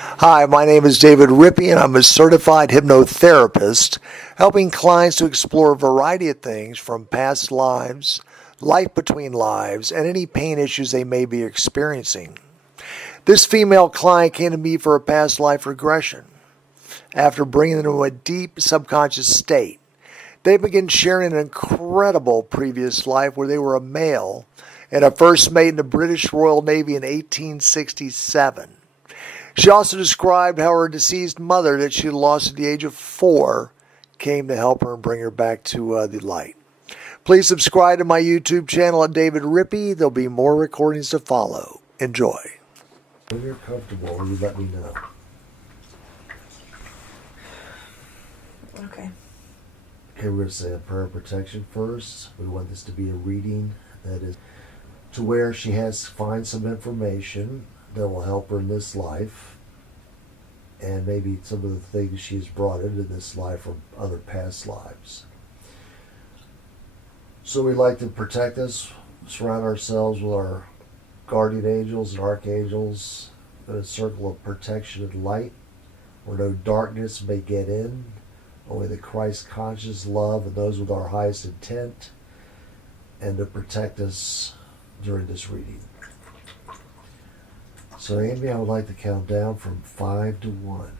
Hi, my name is David Rippy, and I'm a certified hypnotherapist, helping clients to explore a variety of things from past lives, life between lives, and any pain issues they may be experiencing. This female client came to me for a past life regression. After bringing them to a deep subconscious state, they began sharing an incredible previous life where they were a male and a first mate in the British Royal Navy in 1867. She also described how her deceased mother, that she had lost at the age of 4, came to help her and bring her back to the light. Please subscribe to my YouTube channel at David Rippy. There'll be more recordings to follow. Enjoy. When you're comfortable, you let me know. Okay. Okay, we're going to say a prayer of protection first. We want this to be a reading that is to where she has to find some information that will help her in this life, and maybe some of the things she's brought into this life from other past lives. So we like to protect us, surround ourselves with our guardian angels and archangels in a circle of protection and light where no darkness may get in, only the Christ conscious love and those with our highest intent, and to protect us during this reading. So Amy, I would like to count down from 5 to 1.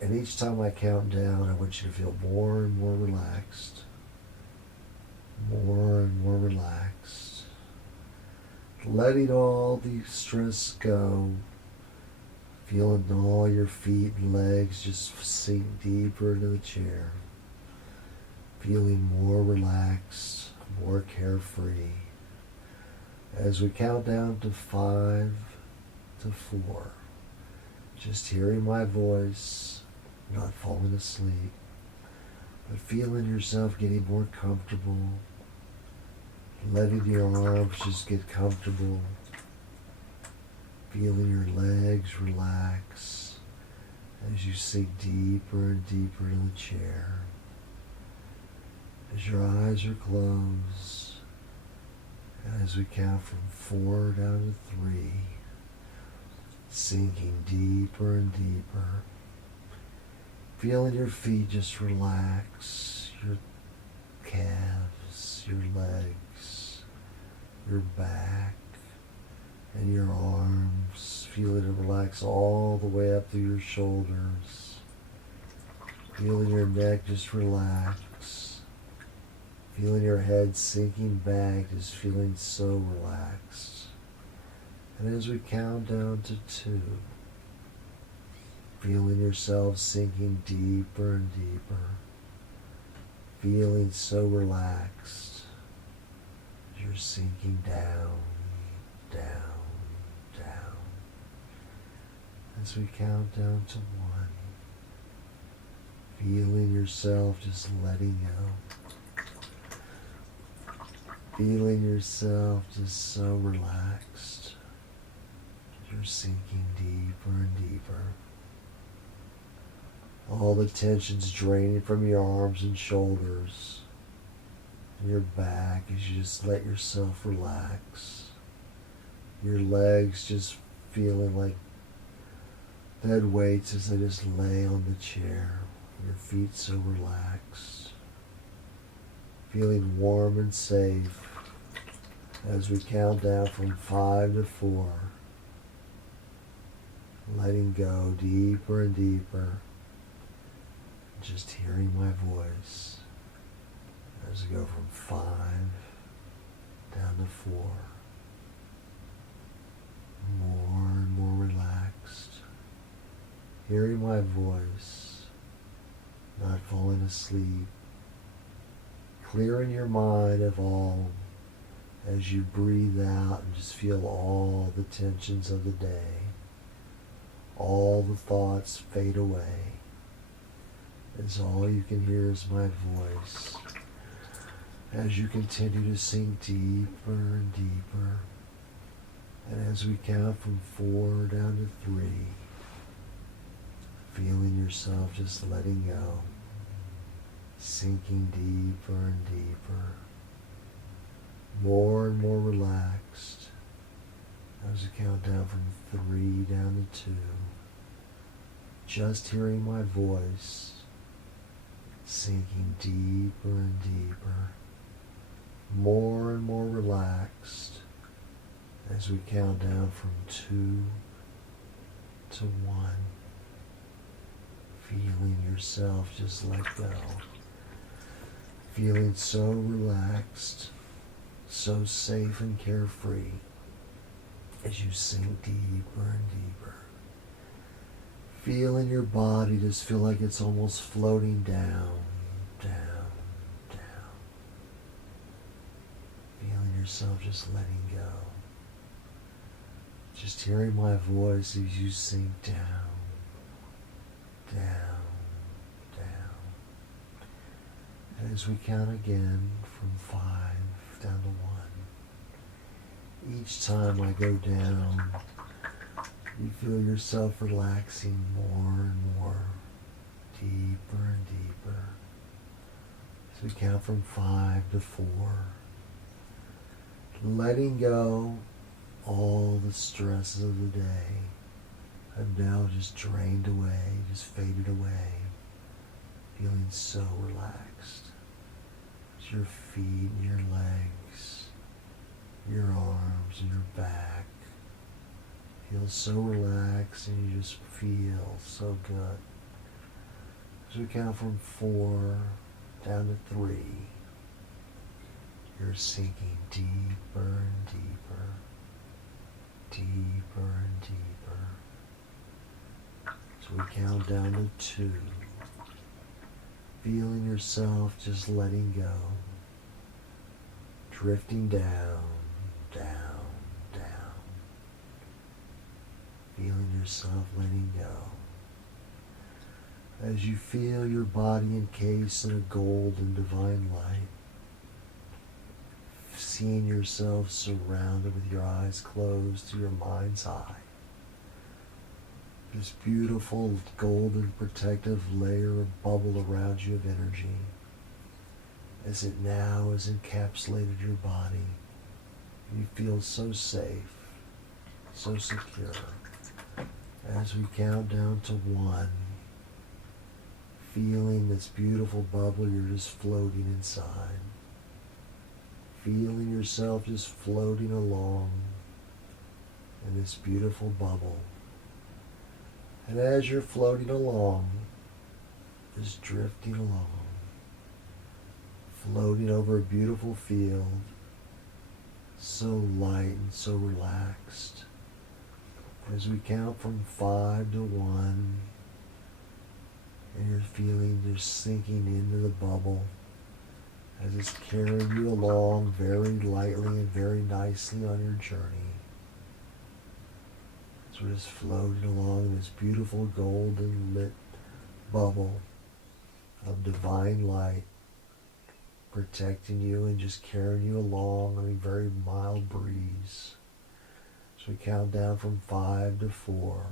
And each time I count down, I want you to feel more and more relaxed. More and more relaxed. Letting all the stress go. Feeling all your feet and legs just sink deeper into the chair. Feeling more relaxed, more carefree. As we count down to 5 to 4, just hearing my voice, not falling asleep, but feeling yourself getting more comfortable, letting your arms just get comfortable, feeling your legs relax as you sink deeper and deeper into the chair. As your eyes are closed, and as we count from 4 down to 3, sinking deeper and deeper, feeling your feet just relax, your calves, your legs, your back, and your arms, feeling it relax all the way up through your shoulders, feeling your neck just relax, feeling your head sinking back, just feeling so relaxed. And as we count down to 2, feeling yourself sinking deeper and deeper, feeling so relaxed, you're sinking down, down, down. As we count down to 1, feeling yourself just letting go, feeling yourself just so relaxed. You're sinking deeper and deeper. All the tension's draining from your arms and shoulders, and your back as you just let yourself relax. Your legs just feeling like dead weights as they just lay on the chair. Your feet so relaxed. Feeling warm and safe as we count down from 5 to 4. Letting go deeper and deeper, just hearing my voice as we go from 5 down to 4. More and more relaxed, hearing my voice, not falling asleep, clearing your mind of all as you breathe out and just feel all the tensions of the day. All the thoughts fade away, as all you can hear is my voice as you continue to sink deeper and deeper. And as we count from 4 down to 3, feeling yourself just letting go, sinking deeper and deeper, more and more relaxed. As we count down from 3 down to 2, just hearing my voice, sinking deeper and deeper, more and more relaxed as we count down from 2 to 1. Feeling yourself just let go. Feeling so relaxed, so safe and carefree as you sink deeper and deeper. Feeling your body just feel like it's almost floating down, down, down. Feeling yourself just letting go. Just hearing my voice as you sink down, down, down. And as we count again from 5 down to 1, each time I go down, you feel yourself relaxing more and more, deeper and deeper. So we count from 5 to 4, letting go all the stresses of the day have now just drained away, just faded away, feeling so relaxed. As your feet and your legs, your arms and your back feel so relaxed and you just feel so good. As we count from 4 down to 3, you're sinking deeper and deeper, deeper and deeper. So we count down to 2, feeling yourself just letting go, drifting down, down, down, feeling yourself letting go. As you feel your body encased in a golden divine light, seeing yourself surrounded with your eyes closed to your mind's eye. This beautiful golden protective layer of bubble around you of energy as it now has encapsulated your body. You feel so safe, so secure. As we count down to 1, feeling this beautiful bubble, you're just floating inside. Feeling yourself just floating along in this beautiful bubble. And as you're floating along, just drifting along, floating over a beautiful field, so light and so relaxed. As we count from 5 to 1, and you're feeling just sinking into the bubble as it's carrying you along very lightly and very nicely on your journey. So we're just floating along in this beautiful golden lit bubble of divine light, protecting you and just carrying you along on a very mild breeze. So we count down from 5 to 4,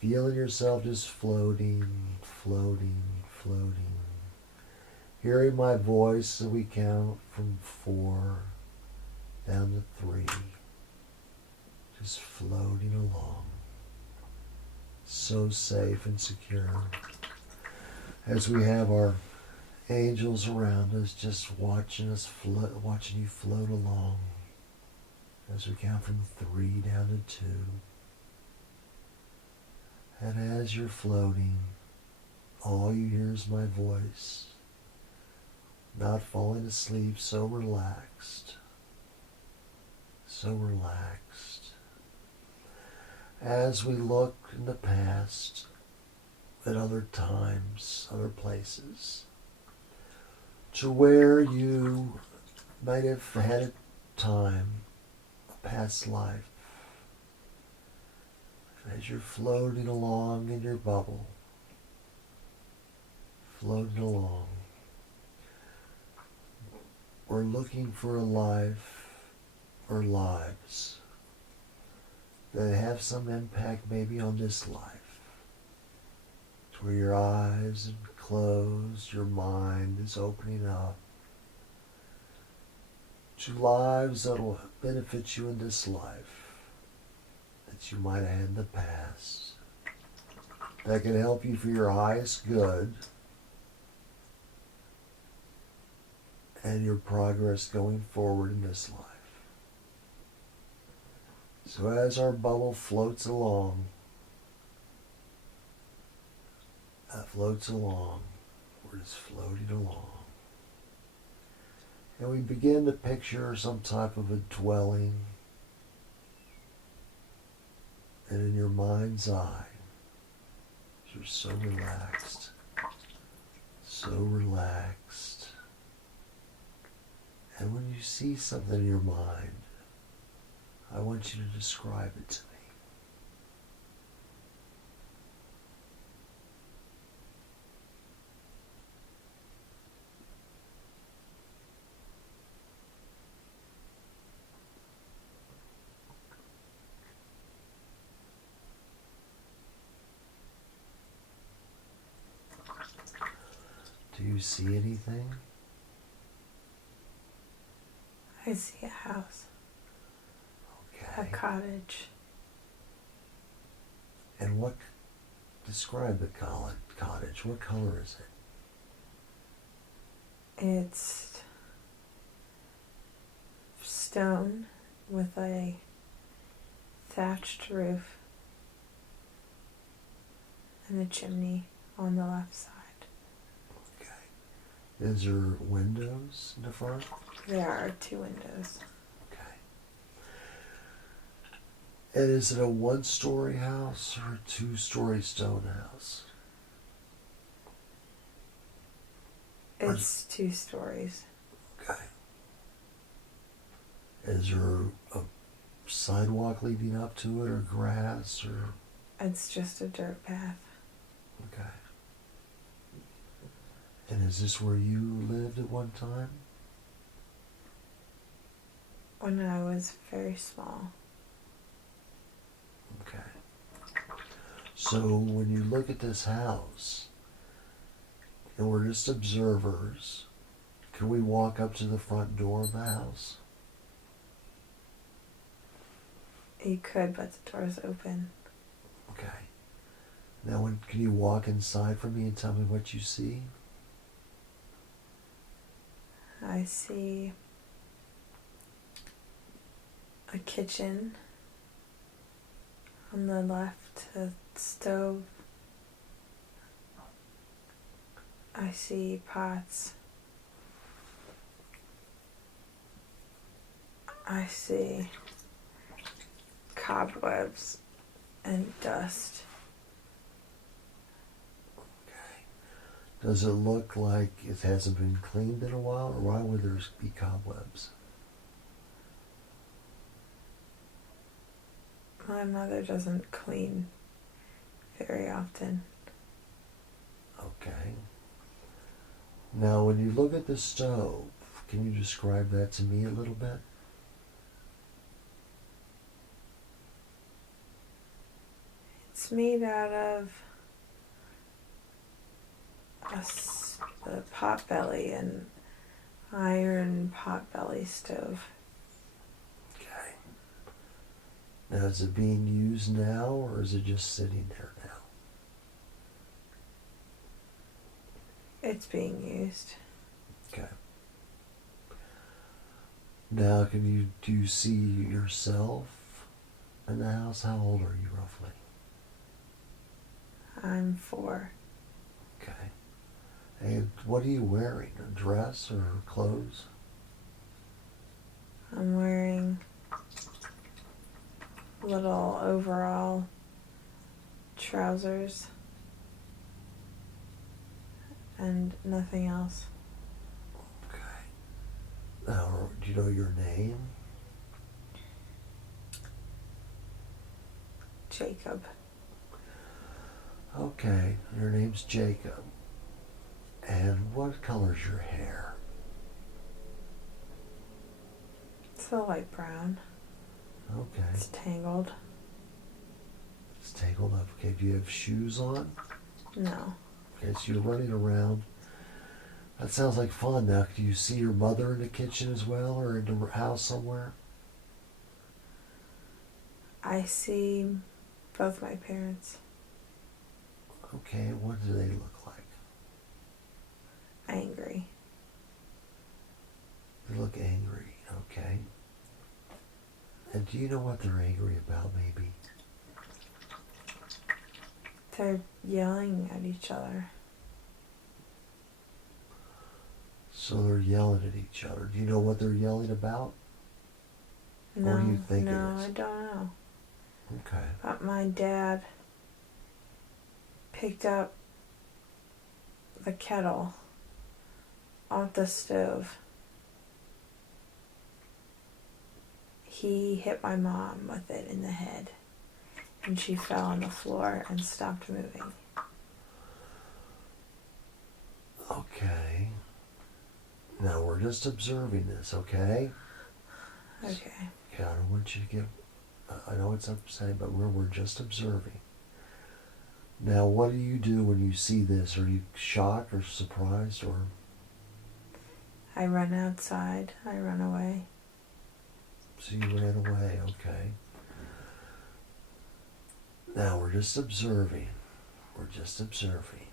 feeling yourself just floating, floating, floating. Hearing my voice as we count from 4 down to 3, just floating along, so safe and secure. As we have our angels around us, just watching you float along. As we count from 3 down to 2, and as you're floating, all you hear is my voice. Not falling asleep, so relaxed, so relaxed. As we look in the past at other times, other places, to where you might have had a time, a past life, as you're floating along in your bubble, floating along, we're looking for a life or lives that have some impact maybe on this life. To where your eyes are closed, your mind is opening up to lives that will benefit you in this life that you might have had in the past that can help you for your highest good and your progress going forward in this life. So as our bubble floats along, we're just floating along. And we begin to picture some type of a dwelling. And in your mind's eye, you're so relaxed, so relaxed. And when you see something in your mind, I want you to describe it to me. Do you see anything? I see a house, a Okay. cottage. And describe the cottage. What color is it? It's stone with a thatched roof and a chimney on the left side. Okay. Is there windows in the front? There are 2 windows. Okay. And is it a 1-story house or a 2-story stone house? It's 2 stories. Okay. Is there a sidewalk leading up to it or grass or? It's just a dirt path. Okay. And is this where you lived at one time? When I was very small. Okay. So when you look at this house, and we're just observers, can we walk up to the front door of the house? You could, but the door's open. Okay. Now, can you walk inside for me and tell me what you see? I see a kitchen on the left, a stove. I see pots. I see cobwebs and dust. Okay. Does it look like it hasn't been cleaned in a while, or why would there be cobwebs? My mother doesn't clean very often. Okay. Now, when you look at the stove, can you describe that to me a little bit? It's made out of a potbelly, an iron potbelly stove. Okay. Now, is it being used now, or is it just sitting there now? It's being used. Okay. Now, do you see yourself in the house? How old are you roughly? I'm 4. Okay. And what are you wearing? A dress or clothes? I'm wearing little overall trousers and nothing else. Okay. Now, do you know your name? Jacob. Okay, your name's Jacob. And what color's your hair? It's a light brown. Okay. It's tangled. It's tangled up. Okay, do you have shoes on? No. Okay, so you're running around. That sounds like fun. Now, do you see your mother in the kitchen as well, or in the house somewhere? I see both my parents. Okay, what do they look like? Angry. They look angry, okay. And do you know what they're angry about, maybe? They're yelling at each other. So they're yelling at each other. Do you know what they're yelling about? No, What do you think it no, is? I don't know. Okay. But my dad picked up the kettle off the stove. He hit my mom with it in the head, and she fell on the floor and stopped moving. Okay. Now we're just observing this, okay? Okay. Okay, I don't want you to get... I know it's upsetting, but we're just observing. Now, what do you do when you see this? Are you shocked or surprised or... I run outside. I run away. So you ran away, okay. Now we're just observing. We're just observing.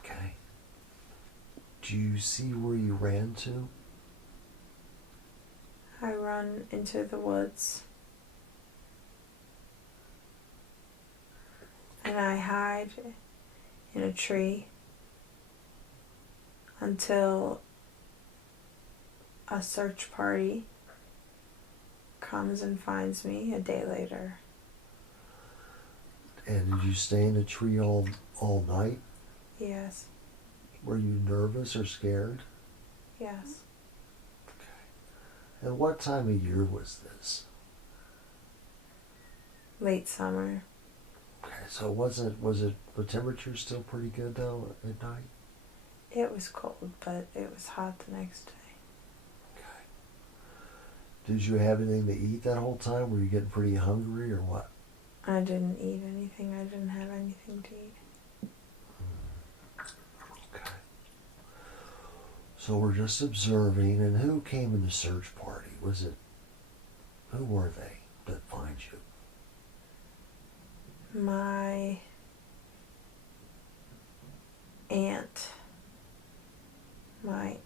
Okay. Do you see where you ran to? I run into the woods. And I hide in a tree until a search party comes and finds me a day later. And did you stay in the tree all night? Yes, Were you nervous or scared? yes. And what time of year was this? Late summer. Okay, so was it the temperature still pretty good though at night? It was cold, but it was hot the next day. Okay. Did you have anything to eat that whole time? Were you getting pretty hungry or what? I didn't eat anything. I didn't have anything to eat. Okay. So we're just observing, and who came in the search party? Who were they that find you? My aunt, my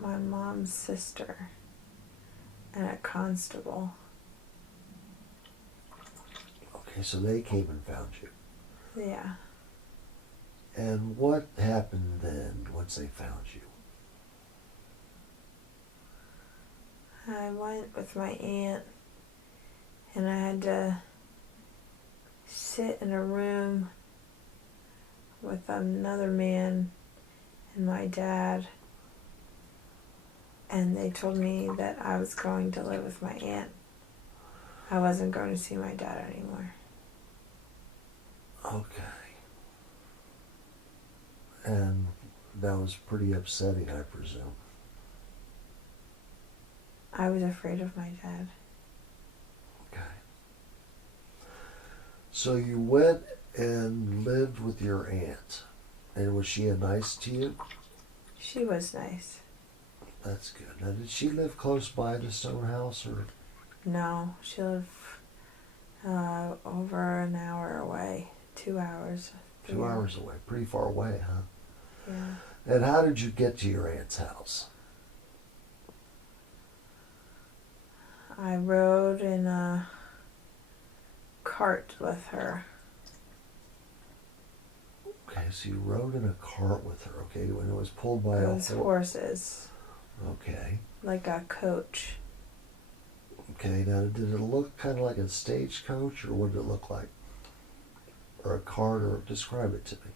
mom's sister, and a constable. Okay, so they came and found you. Yeah. And what happened then once they found you? I went with my aunt, and I had to sit in a room with another man and my dad, and they told me that I was going to live with my aunt. I wasn't going to see my dad anymore. Okay. And that was pretty upsetting, I presume. I was afraid of my dad. Okay. So you went and lived with your aunt. And was she nice to you? She was nice. That's good. Now, did she live close by the stone house or? No, she lived over an hour away. 2 hours. 2 hours away. Pretty far away, huh? Yeah. And how did you get to your aunt's house? I rode in a cart with her. Okay, so you rode in a cart with her, okay, when it was pulled by Those horses. Okay. Like a coach. Okay, now did it look kind of like a stagecoach, or what did it look like? Or a cart, or describe it to me.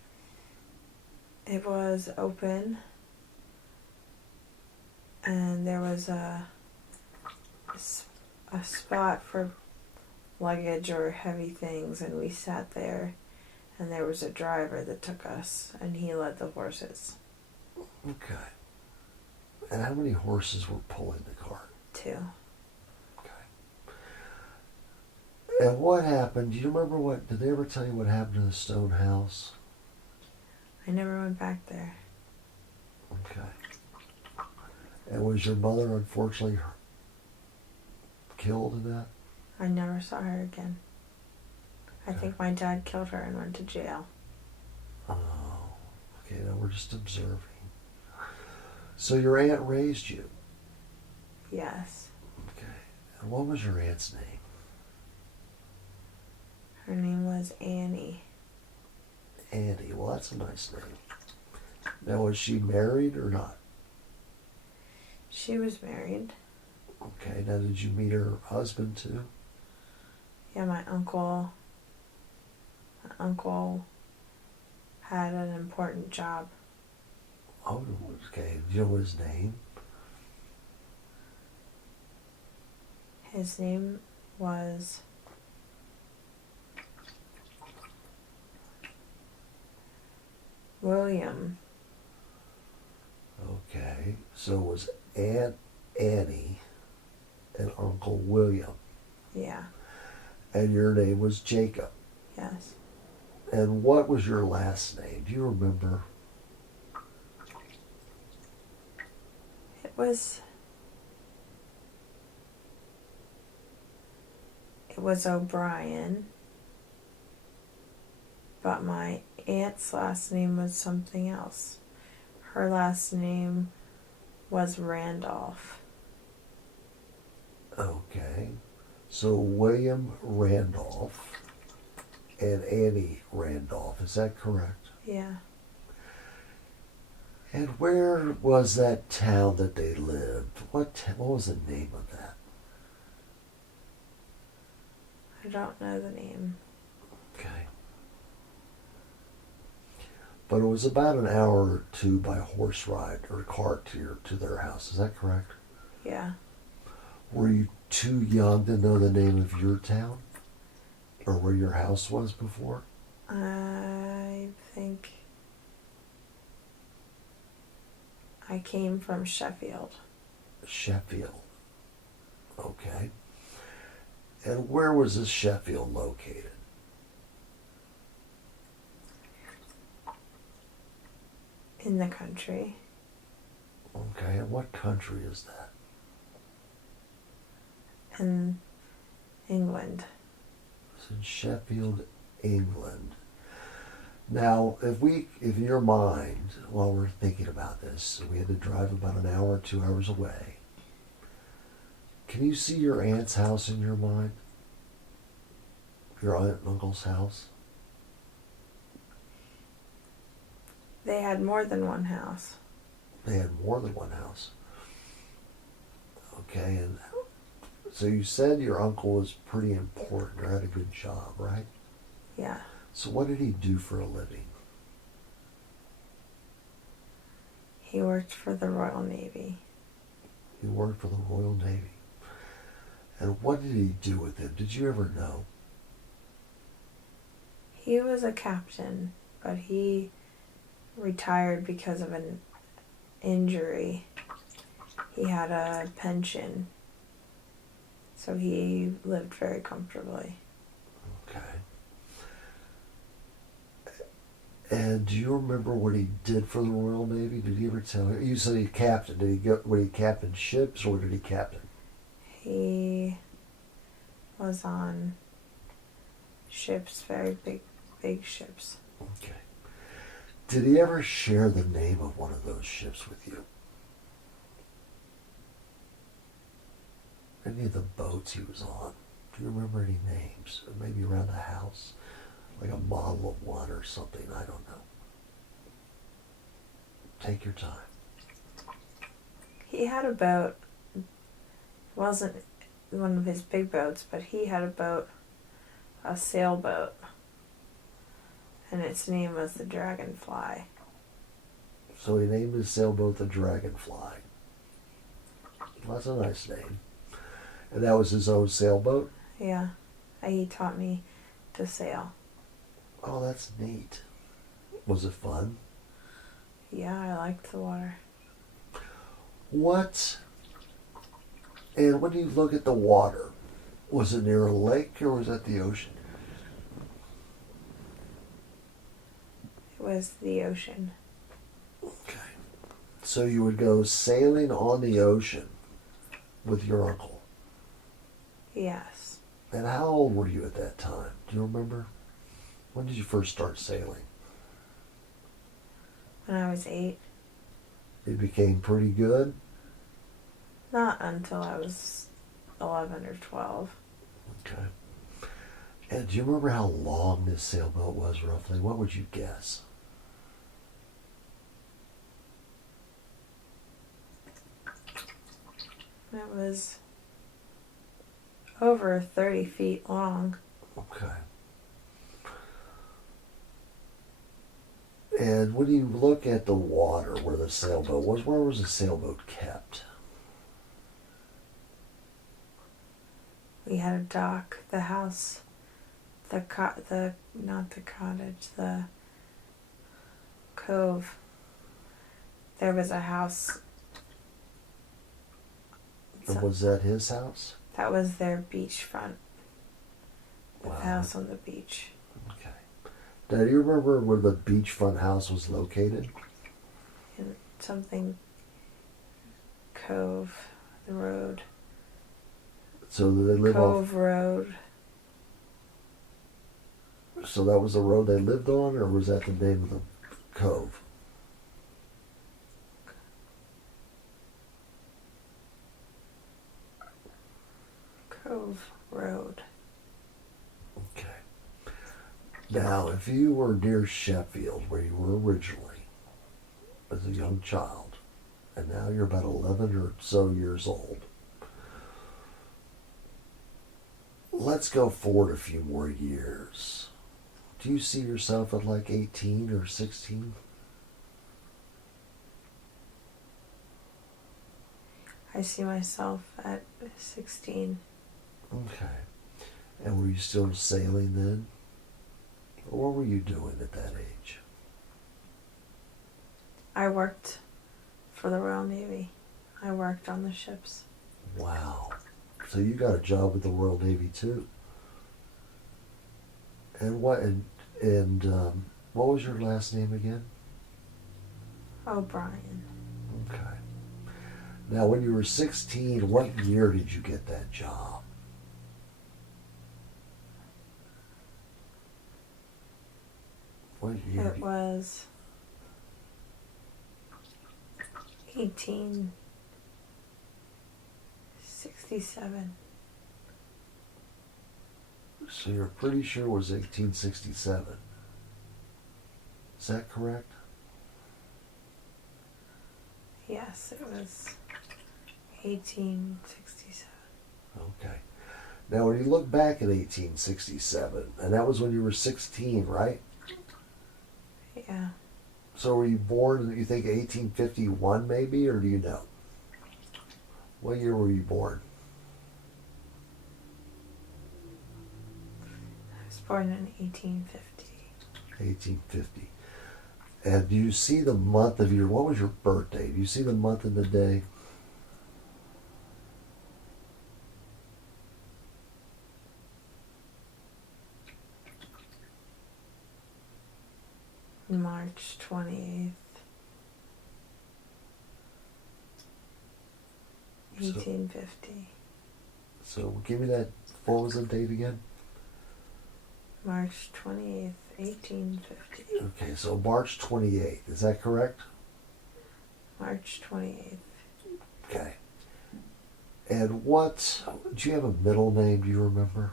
It was open, and there was a spot for luggage or heavy things, and we sat there, and there was a driver that took us, and he led the horses. Okay. And how many horses were pulling the cart? 2. Okay. And what happened? Do you remember did they ever tell you what happened to the stone house? I never went back there. Okay. And was your mother unfortunately killed in that? I never saw her again. I Okay. think my dad killed her and went to jail. Oh, okay, now we're just observing. So your aunt raised you. Yes. Okay. And what was your aunt's name? Her name was Annie. Annie. Well, that's a nice name. Now, was she married or not? She was married. Okay. Now, did you meet her husband too? Yeah, my uncle had an important job. Oh, okay. Do you know his name? His name was William. Okay. So it was Aunt Annie and Uncle William. Yeah. And your name was Jacob. Yes. And what was your last name? Do you remember? It was O'Brien, but my aunt's last name was something else. Her last name was Randolph. Okay. So William Randolph and Annie Randolph. Is that correct? Yeah. And where was that town that they lived? What was the name of that? I don't know the name. Okay. But it was about an hour or two by horse ride or cart to their house. Is that correct? Yeah. Were you too young to know the name of your town? Or where your house was before? I think I came from Sheffield. Sheffield. Okay. And where was this Sheffield located? In the country. Okay, and what country is that? In England. It's in Sheffield, England. Now, if in your mind, while we're thinking about this, we had to drive about an hour or 2 hours away. Can you see your aunt's house in your mind? Your aunt and uncle's house? They had more than one house. They had more than one house. Okay, and so you said your uncle was pretty important or had a good job, right? Yeah. So what did he do for a living? He worked for the Royal Navy. He worked for the Royal Navy. And what did he do with it? Did you ever know? He was a captain, but he retired because of an injury. He had a pension, so he lived very comfortably. Okay. And do you remember what he did for the Royal Navy? Did he ever tell you? You said he captained. Did he go? Did he captain ships or did he captain? He was on ships, very big ships. Okay. Did he ever share the name of one of those ships with you? Any of the boats he was on? Do you remember any names? Maybe around the house? Like a model of one or something, I don't know. Take your time. He had a boat. It wasn't one of his big boats, but he had a boat, a sailboat, and its name was the Dragonfly. So he named his sailboat the Dragonfly. Well, that's a nice name. And that was his own sailboat? Yeah. He taught me to sail. Oh, that's neat. Was it fun? Yeah, I liked the water. What? And when you look at the water, was it near a lake or was it the ocean? It was the ocean. Okay. So you would go sailing on the ocean with your uncle. Yes. And how old were you at that time? Do you remember? When did you first start sailing? when I was 8. It became pretty good? Not until I was 11 or 12. Okay. And do you remember how long this sailboat was roughly? What would you guess? It was over 30 feet long. Okay. And when you look at the water where the sailboat was, where was the sailboat kept? We had a dock, the house, not the cottage, the cove. There was a house. And was that his house? That was their beachfront. The Wow. house on the beach. Okay. Now, do you remember where the beachfront house was located? In something Cove, the road. So they lived Cove Road. So that was the road they lived on, or was that the name of the cove? Cove Road. Okay. Now, if you were near Sheffield, where you were originally, as a young child, and now you're about 11 or so years old, let's go forward a few more years. Do you see yourself at like 18 or 16? I see myself at 16. Okay. And were you still sailing then? Or what were you doing at that age? I worked for the Royal Navy. I worked on the ships. Wow. So you got a job with the Royal Navy too. And what what was your last name again? O'Brien. Okay. Now, when you were 16, what year did you get that job? What year? It was 1867. So you're pretty sure it was 1867. Is that correct? Yes, it was 1867. Okay. Now, when you look back at 1867, and that was when you were 16, right? Yeah. So were you born, you think 1851 maybe, or do you know? What year were you born? I was born in 1850. 1850. And do you see the month of what was your birthday? Do you see the month and the day? March 28th. 1850. So give me that, what was the date again? March 28th, 1850. Okay, so March 28th, is that correct? March 28th. Okay. And do you have a middle name, do you remember?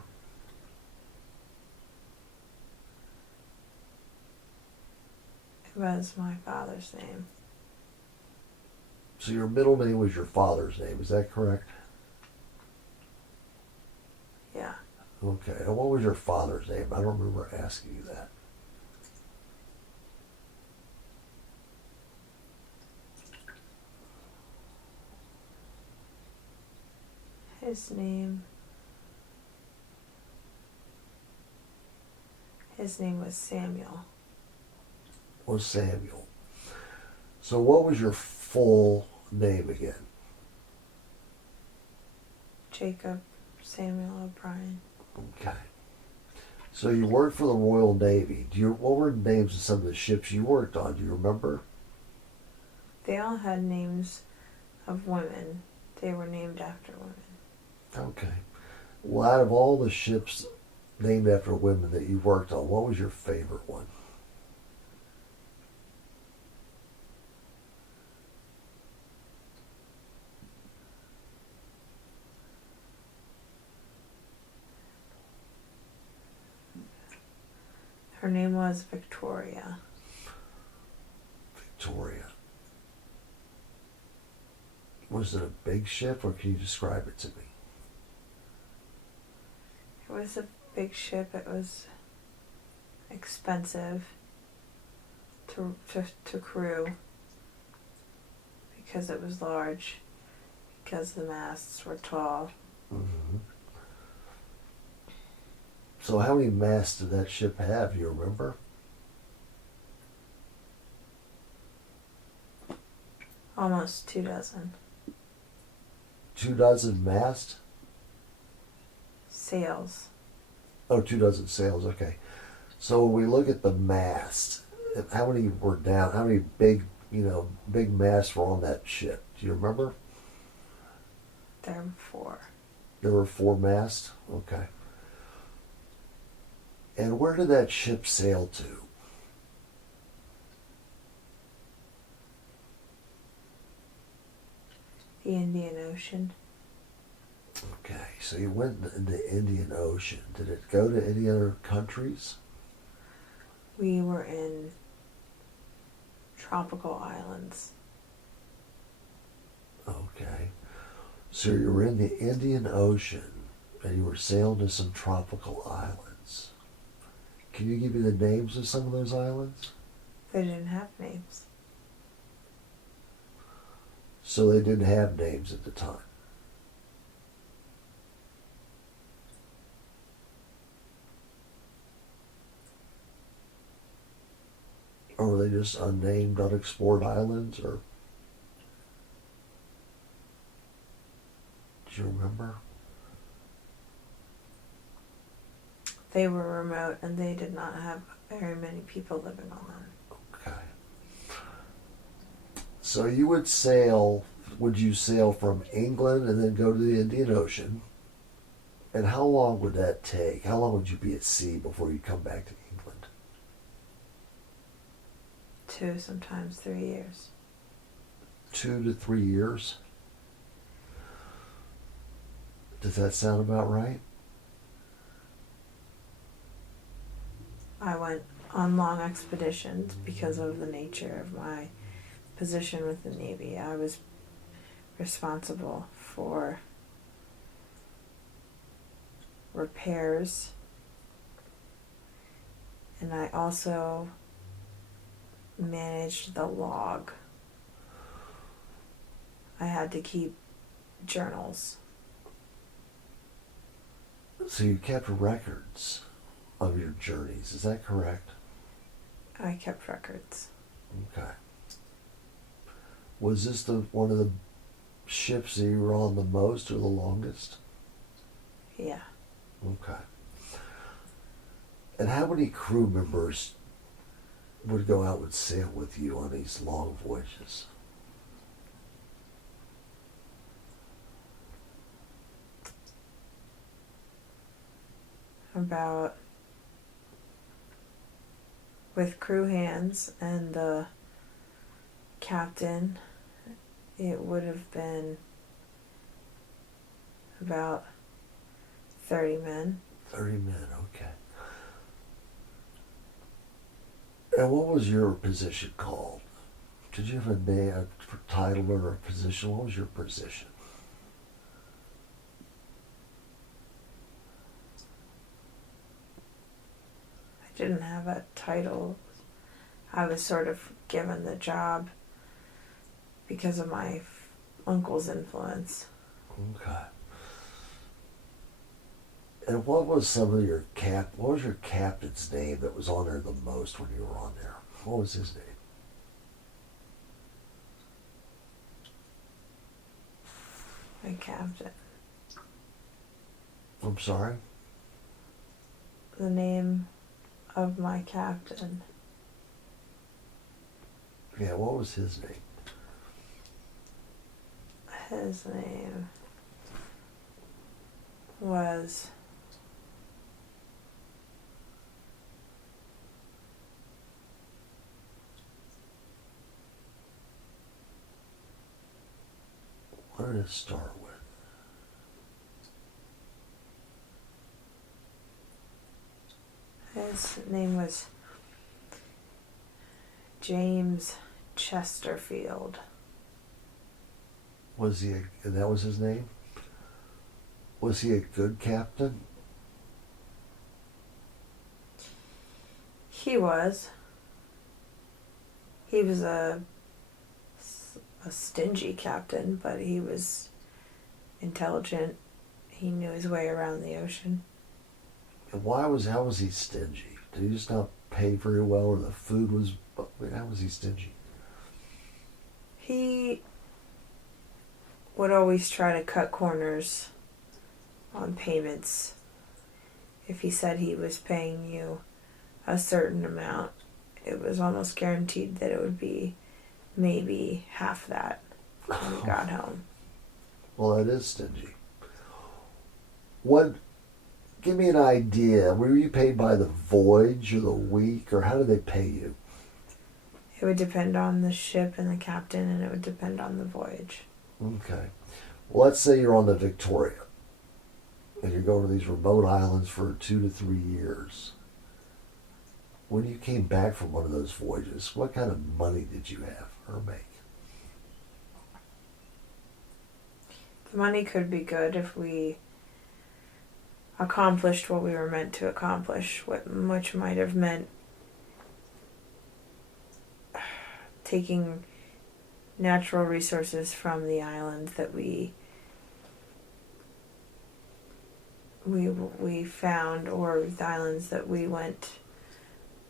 It was my father's name. So your middle name was your father's name, is that correct? Yeah. Okay, and what was your father's name? I don't remember asking you that. His name was Samuel. Was Samuel. So what was your full name again? Jacob Samuel O'Brien. Okay. So you worked for the Royal Navy. What were the names of some of the ships you worked on? Do you remember? They all had names of women. They were named after women. Okay. Well, out of all the ships named after women that you worked on, what was your favorite one? Her name was Victoria. Victoria. Was it a big ship, or can you describe it to me? It was a big ship. It was expensive to crew because it was large, because the masts were tall. Mm-hmm. So how many masts did that ship have? Do you remember? Almost 24 24 masts? sails. Oh, 24 sails, okay. So when we look at the mast, how many were down? How many big masts were on that ship? Do you remember? There were 4. There were 4 masts? Okay. And where did that ship sail to? The Indian Ocean. Okay, so you went in the Indian Ocean. Did it go to any other countries? We were in tropical islands. Okay. So you were in the Indian Ocean and you were sailing to some tropical islands. Can you give me the names of some of those islands? They didn't have names. So they didn't have names at the time. Or were they just unnamed, unexplored islands? Or do you remember? They were remote and they did not have very many people living on them. Okay. So you would sail, would you sail from England and then go to the Indian Ocean? And how long would that take? How long would you be at sea before you come back to England? 2, sometimes 3 years. 2 to 3 years? Does that sound about right? I went on long expeditions because of the nature of my position with the Navy. I was responsible for repairs, and I also managed the log. I had to keep journals. So you kept records of your journeys, is that correct? I kept records. Okay. Was this one of the ships that you were on the most or the longest? Yeah. Okay. And how many crew members would go out and sail with you on these long voyages? About, with crew hands and the captain, it would have been about 30 men. 30 men, okay. And what was your position called? Did you have a name, a title or a position? What was your position? I didn't have a title. I was sort of given the job because of my uncle's influence. Okay. And what was some of your what was your captain's name that was on there the most when you were on there? What was his name? My captain. I'm sorry? The name of my captain. Yeah, what was his name? His name was What did it start with? his name was James Chesterfield. Was he? And that was his name. Was he a good captain? He was. He was a stingy captain, but he was intelligent. He knew his way around the ocean. And how was he stingy? Did he just not pay very well, or the food was? How was he stingy? He would always try to cut corners on payments. If he said he was paying you a certain amount, it was almost guaranteed that it would be maybe half that when you got home. Well, that is stingy. Give me an idea. Were you paid by the voyage or the week, or how did they pay you? It would depend on the ship and the captain, and it would depend on the voyage. Okay. Well, let's say you're on the Victoria, and you're going to these remote islands for 2 to 3 years. When you came back from one of those voyages, what kind of money did you have or make? The money could be good if we accomplished what we were meant to accomplish, which might have meant taking natural resources from the islands that we found, or the islands that we went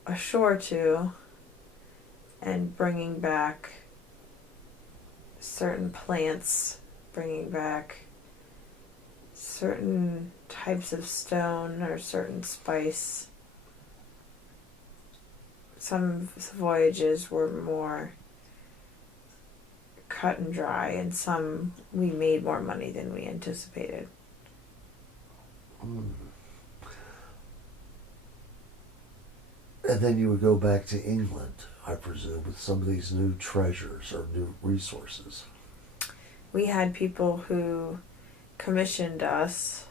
ashore to, and bringing back certain plants, bringing back certain types of stone or certain spice. Some voyages were more cut and dry, and some we made more money than we anticipated. Mm. And then you would go back to England, I presume, with some of these new treasures or new resources. We had people who commissioned us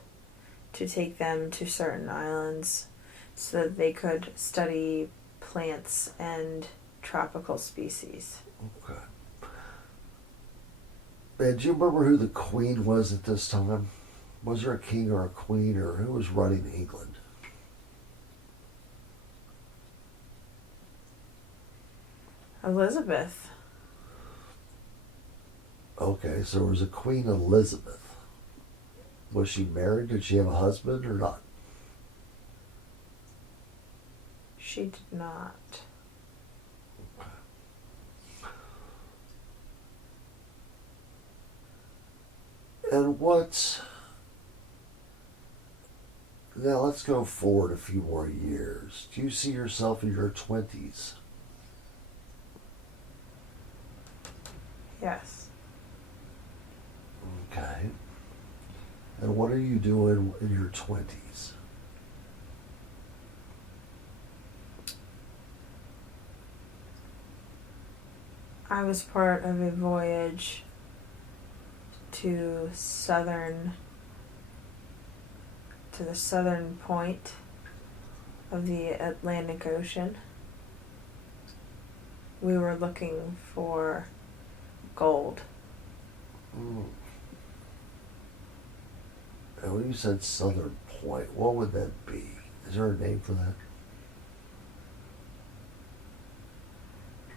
to take them to certain islands so that they could study plants and tropical species. Okay. And do you remember who the queen was at this time? Was there a king or a queen, or who was running England? Elizabeth. Okay, so there was a Queen Elizabeth. Was she married? Did she have a husband or not? She did not. And now let's go forward a few more years. Do you see yourself in your 20s? Yes. Okay. And what are you doing in your 20s? I was part of a voyage to the southern point of the Atlantic Ocean. We were looking for gold. Mm. And when you said southern point, what would that be? Is there a name for that?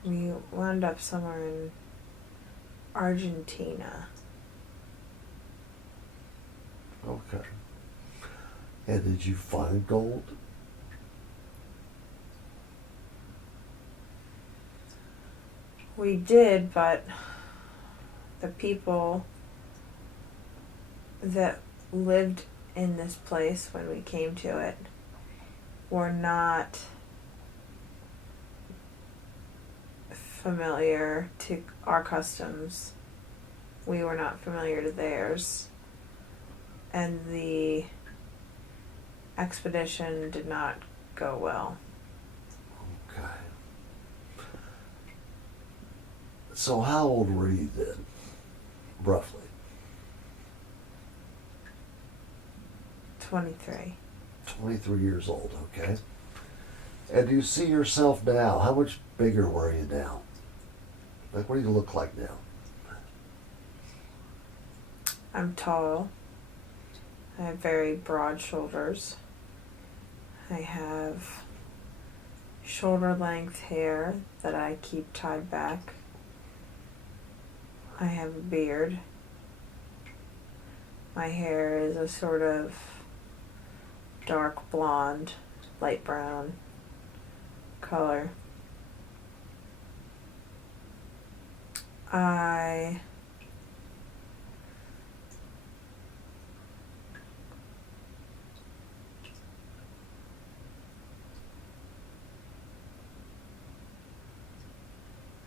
We wound up somewhere in Argentina. Okay. And did you find gold? We did, but the people that lived in this place when we came to it were not familiar to our customs. We were not familiar to theirs. And the expedition did not go well. Okay. So how old were you then, roughly? 23. 23 years old, okay. And do you see yourself now? How much bigger were you now? Like, what do you look like now? I'm tall. I have very broad shoulders. I have shoulder length hair that I keep tied back. I have a beard. My hair is a sort of dark blonde, light brown color. I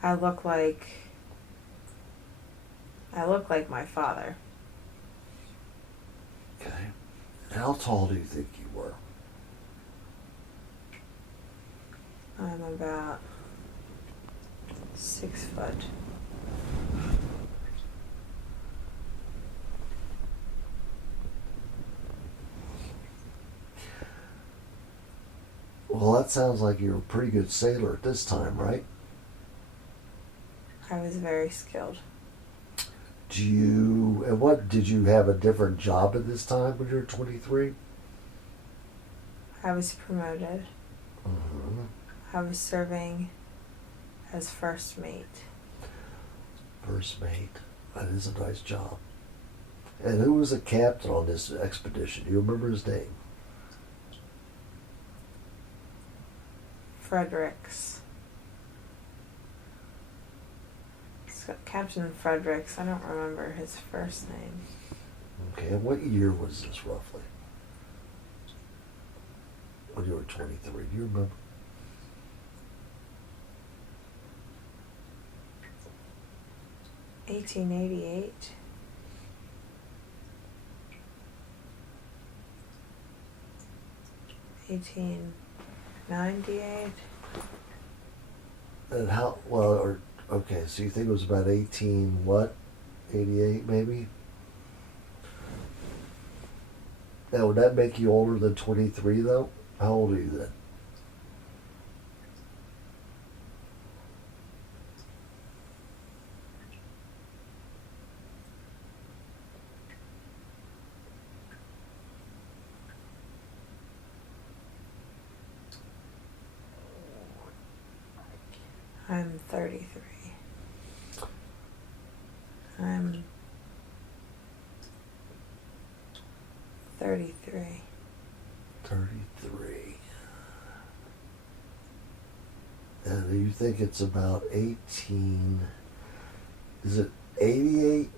I look like my father. Okay. How tall do you think you were? I'm about 6 foot. Well, that sounds like you're a pretty good sailor at this time, right? I was very skilled. Did you have a different job at this time when you were 23? I was promoted. Mm-hmm. I was serving as first mate. First mate. That is a nice job. And who was the captain on this expedition? Do you remember his name? Fredericks. Captain Fredericks. I don't remember his first name. Okay, and what year was this roughly? When you were 23, do you remember? $1888. $1898. And how, well, okay, so you think it was about 18 what? 88 maybe? Now, would that make you older than 23 though? How old are you then? I'm 33. I'm 33. 33. And you think it's about 18, is it 88?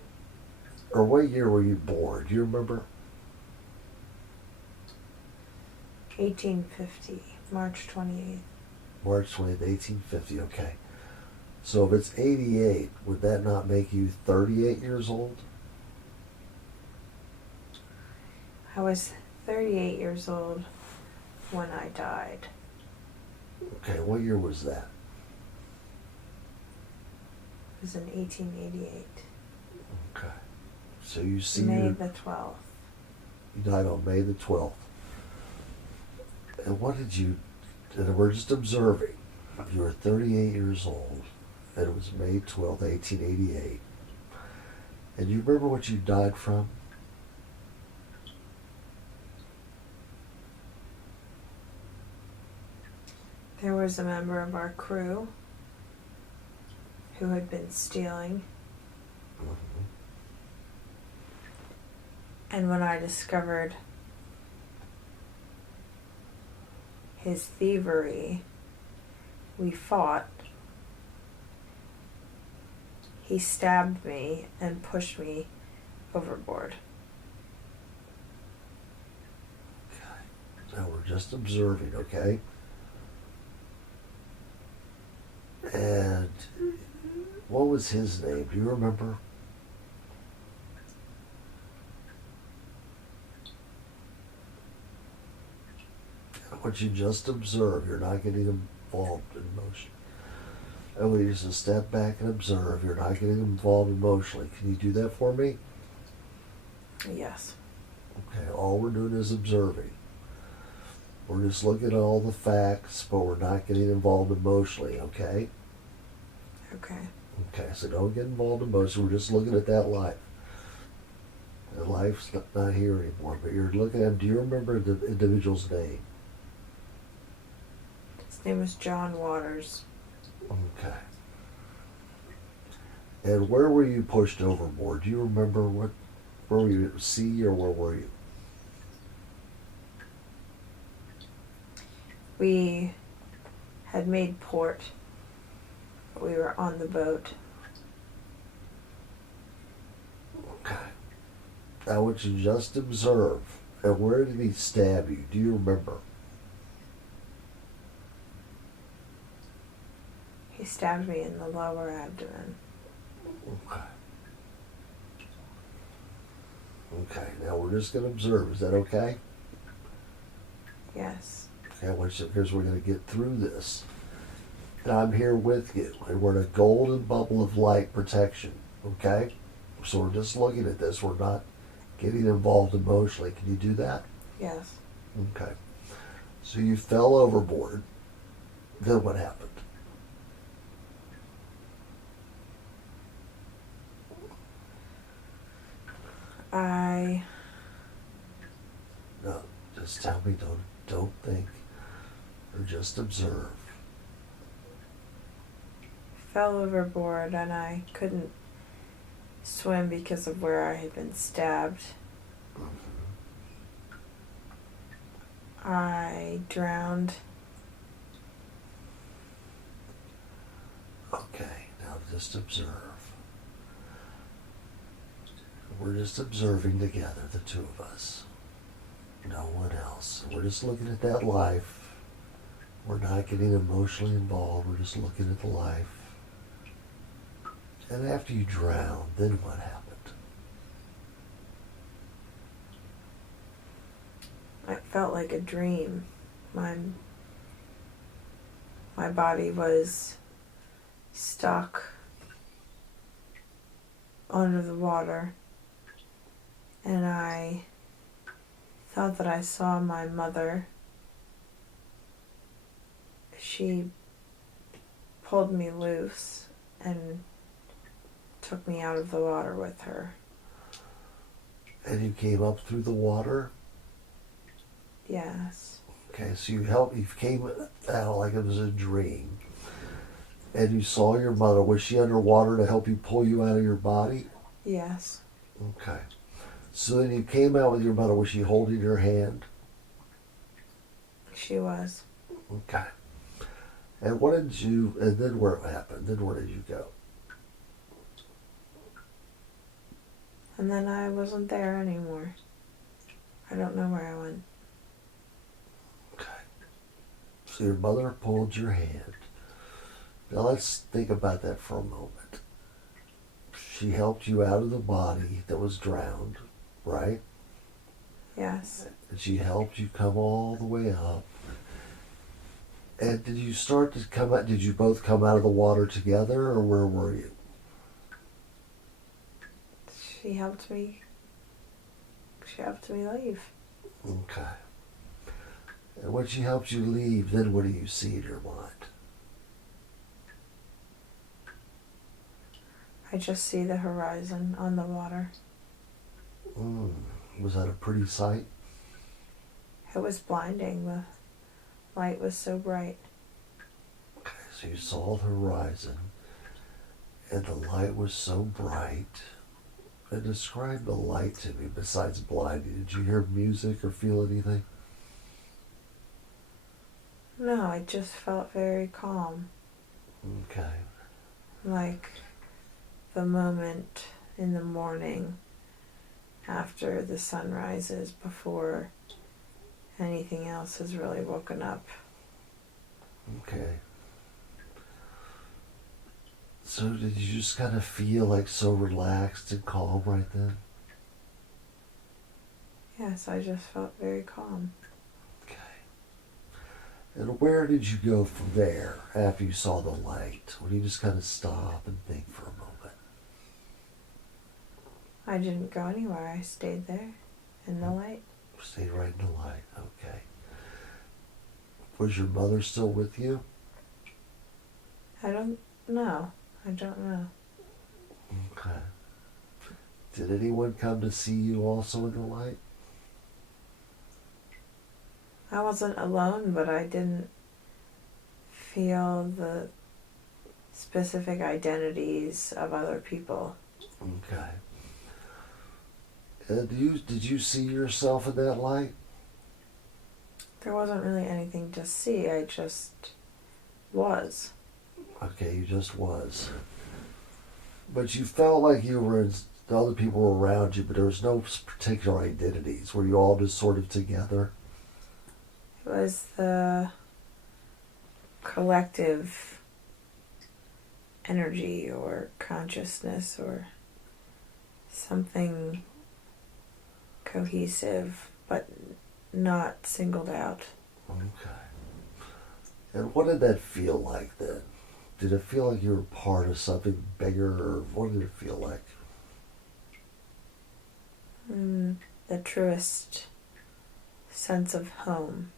Or what year were you born? Do you remember? 1850. March 28th. March 20th, 1850, okay. So if it's 88, would that not make you 38 years old? I was 38 years old when I died. Okay, what year was that? It was in 1888. Okay. So you see May the 12th. you died on May the 12th. And what did you, and we're just observing, you were 38 years old, and it was May 12th, 1888. And you remember what you died from? There was a member of our crew who had been stealing. Mm-hmm. And when I discovered his thievery, we fought. He stabbed me and pushed me overboard. Okay. Now we're just observing, okay? And what was his name? Do you remember? What you just observe, you're not getting involved in motion. And we just step back and observe, you're not getting involved emotionally. Can you do that for me? Yes. Okay, all we're doing is observing. We're just looking at all the facts, but we're not getting involved emotionally, okay? Okay. Okay, so don't get involved emotionally. We're just looking at that life. The life's not here anymore, but you're looking at, do you remember the individual's name? His name was John Waters. Okay. And where were you pushed overboard? Do you remember where were you at sea or where were you? We had made port. We were on the boat. Okay. I want you to just observe. And where did he stab you? Do you remember? He stabbed me in the lower abdomen. Okay. Okay, now we're just going to observe. Is that okay? Yes. Okay, I want you, because we're going to get through this. And I'm here with you. And we're in a golden bubble of light protection. Okay? So we're just looking at this. We're not getting involved emotionally. Can you do that? Yes. Okay. So you fell overboard. Then what happened? No, just tell me. Don't think, or just observe. Fell overboard and I couldn't swim because of where I had been stabbed. I drowned. Okay, now just observe. We're just observing together, the two of us. No one else. We're just looking at that life. We're not getting emotionally involved. We're just looking at the life. And after you drown, then what happened? It felt like a dream. My body was stuck under the water, and I thought that I saw my mother. She pulled me loose and took me out of the water with her. And you came up through the water? Yes. Okay, so you came out like it was a dream. And you saw your mother. Was she underwater to help you pull you out of your body? Yes. Okay. So then you came out with your mother. Was she holding your hand? She was. Okay. And and then where it happened? Then where did you go? And then I wasn't there anymore. I don't know where I went. Okay. So your mother pulled your hand. Now let's think about that for a moment. She helped you out of the body that was drowned, right? Yes. And she helped you come all the way up. And did you start to come out? Did you both come out of the water together, or where were you? She helped me leave. Okay. And when she helped you leave, then what do you see in your mind? I just see the horizon on the water. Was that a pretty sight? It was blinding. The light was so bright. Okay, so you saw the horizon, and the light was so bright. And describe the light to me besides blinding. Did you hear music or feel anything? No, I just felt very calm. Okay. Like the moment in the morning after the sun rises before anything else has really woken up. Okay. So did you just kind of feel like so relaxed and calm right then? Yes, I just felt very calm. Okay. And where did you go from there after you saw the light? When you just kind of stop and think for a moment? I didn't go anywhere. I stayed there in the light. Stayed right in the light. Okay. Was your mother still with you? I don't know. I don't know. Okay. Did anyone come to see you also in the light? I wasn't alone, but I didn't feel the specific identities of other people. Okay. Did you see yourself in that light? There wasn't really anything to see, I just was. Okay, you just was. But you felt like you were in, the other people were around you, but there was no particular identities. Were you all just sort of together? It was the collective energy or consciousness or something cohesive but not singled out. Okay. And what did that feel like then? Did it feel like you were part of something bigger, or what did it feel like? The truest sense of home,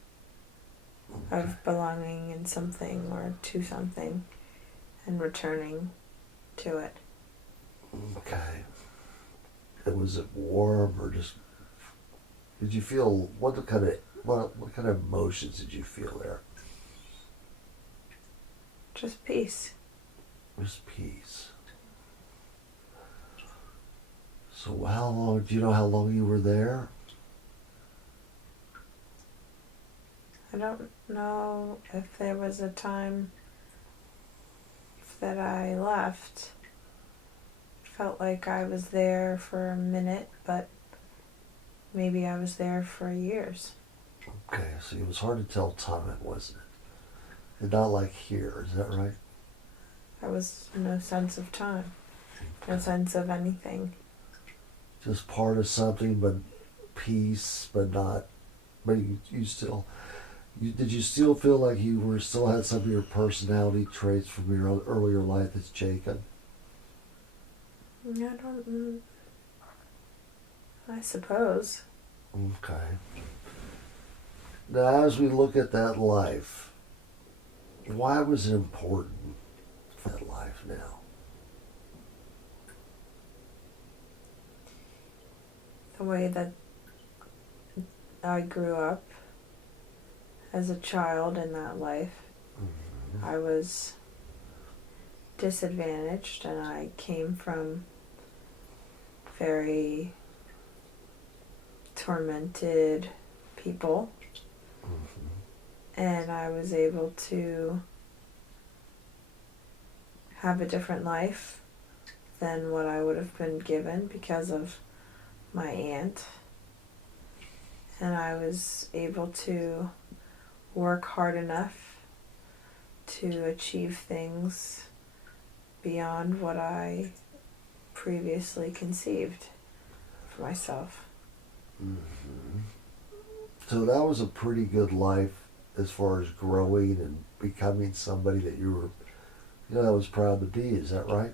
Okay. of belonging in something or to something and returning to it. Okay. And was it warm or just? Did you feel what kind of emotions did you feel there? Just peace. Just peace. So how long? Do you know how long you were there? I don't know if there was a time that I left. It felt like I was there for a minute, but maybe I was there for years. Okay, so it was hard to tell time, wasn't it? And not like here, is that right? There was no sense of time, no sense of anything. Just part of something, but peace, but not. But you still. Did you still feel like you were still had some of your personality traits from your earlier life that's Jacob? I suppose. Okay. Now, as we look at that life, why was it important, that life now? The way that I grew up as a child in that life, I was disadvantaged and I came from very tormented people, and I was able to have a different life than what I would have been given because of my aunt, and I was able to work hard enough to achieve things beyond what I previously conceived for myself. So that was a pretty good life as far as growing and becoming somebody that you were, that was proud to be. Is that right?